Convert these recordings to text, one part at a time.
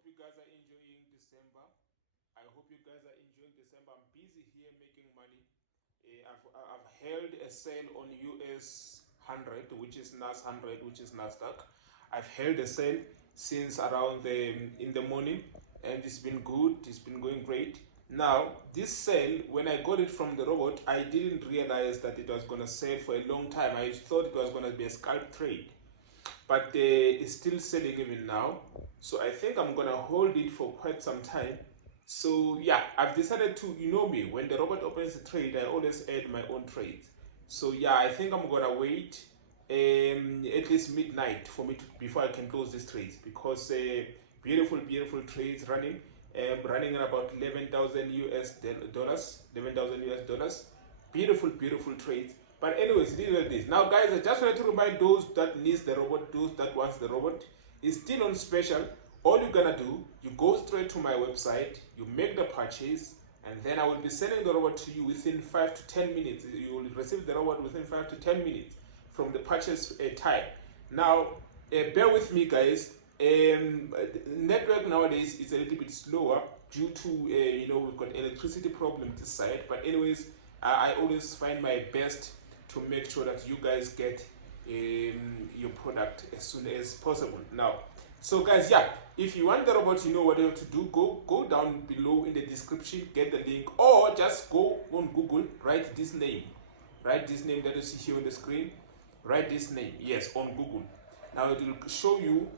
hope you guys are enjoying December. I hope you guys are enjoying December. I'm busy here making money. I've held a sale on US 100, which is NAS 100, which is Nasdaq. I've held a sale since around in the morning, and it's been good. It's been going great. Now, this sale, when I got it from the robot, I didn't realize that it was gonna sell for a long time. I thought it was gonna be a scalp trade, but it's still selling even now. So I think I'm gonna hold it for quite some time. So yeah, I've decided to, you know me, when the robot opens a trade, I always add my own trades. So yeah, I think I'm gonna wait at least midnight for me to, before I can close these trades, because beautiful trades running at about 11,000 US dollars, 11,000 US dollars. Beautiful trades. But anyways, these are this. Now guys, I just wanted to remind those that needs the robot, those that wants the robot, it's still on special. All you're gonna do, you go straight to my website, you make the purchase, and then I will be sending the robot to you within 5 to 10 minutes. You will receive the robot within 5 to 10 minutes from the purchase time. Now, bear with me guys. Network nowadays is a little bit slower due to we've got electricity problem this side. But anyways, I always find my best to make sure that you guys get your product as soon as possible. Now, so guys, yeah, if you want the robot, you know what you have to do. Go down below in the description, get the link, or just go on Google, write this name that you see here on the screen. Write this name, yes, on Google. Now it will show you.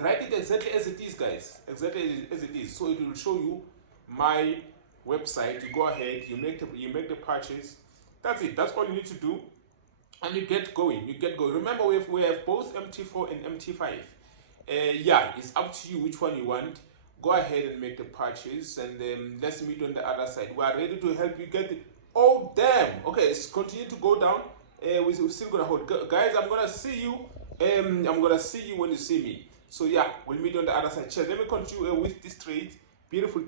Write it exactly as it is, guys, exactly as it is. So it will show you my website. You go ahead, you make the purchase. That's it. That's all you need to do, and you get going. Remember, we have both MT4 and MT5. Yeah, it's up to you which one you want. Go ahead and make the purchase, and let's meet on the other side. We are ready to help you get it. Oh damn! Okay, let's continue to go down. We're still gonna hold, guys. I'm gonna see you. I'm gonna see you when you see me. So yeah, we'll meet on the other side. Cheers. Let me continue with this trade. Beautiful.